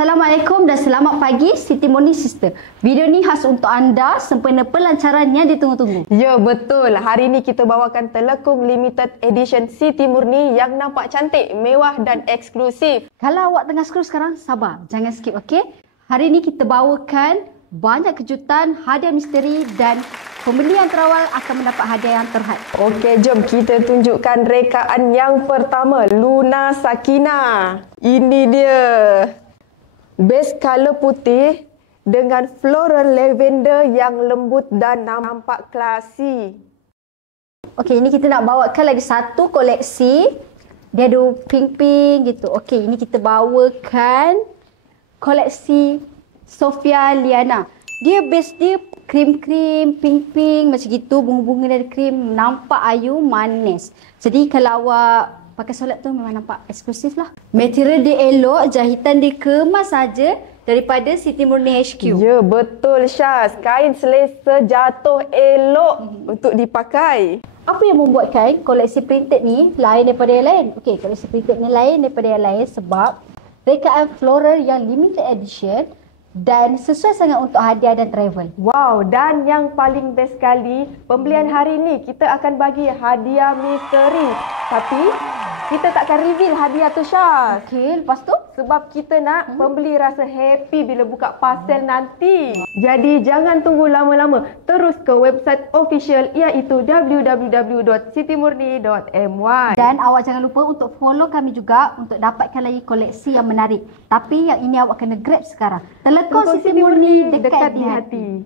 Assalamualaikum dan selamat pagi Siti Murni Sister. Video ni khas untuk anda sempena pelancaran yang ditunggu-tunggu. Ya, betul. Hari ni kita bawakan Telekung Limited Edition Siti Murni yang nampak cantik, mewah dan eksklusif. Kalau awak tengah scroll sekarang, sabar. Jangan skip, okey? Hari ni kita bawakan banyak kejutan, hadiah misteri dan pembeli yang terawal akan mendapat hadiah yang terhad. Okey, jom kita tunjukkan rekaan yang pertama. Luna Sakina. Ini dia. Base color putih dengan floral lavender yang lembut dan nampak klasi. Okey, ini kita nak bawakan lagi satu koleksi. Dia ada pink-pink gitu. Okey, ini kita bawakan koleksi Sofia Liana. Dia base dia krim-krim, pink-pink macam gitu. Bunga-bunga dari krim. Nampak ayu, manis. Jadi kalau awak pakai solat tu memang nampak eksklusif lah. Material dia elok, jahitan dia kemas saja daripada Siti Murni HQ. Ya, betul Syaz. Kain selesa jatuh elok untuk dipakai. Apa yang membuatkan koleksi printed ni lain daripada yang lain? Okey, koleksi printed ni lain daripada yang lain sebab rekaan floral yang limited edition dan sesuai sangat untuk hadiah dan travel. Wow, dan yang paling best sekali, pembelian hari ni kita akan bagi hadiah misteri. Tapi kita takkan reveal hadiah tu, Syaz. Okey, lepas tu? Sebab kita nak pembeli rasa happy bila buka parcel nanti. Jadi jangan tunggu lama-lama. Terus ke website official iaitu www.sitimurni.my. Dan awak jangan lupa untuk follow kami juga untuk dapatkan lagi koleksi yang menarik. Tapi yang ini awak kena grab sekarang. Telekung Siti Murni dekat di hati.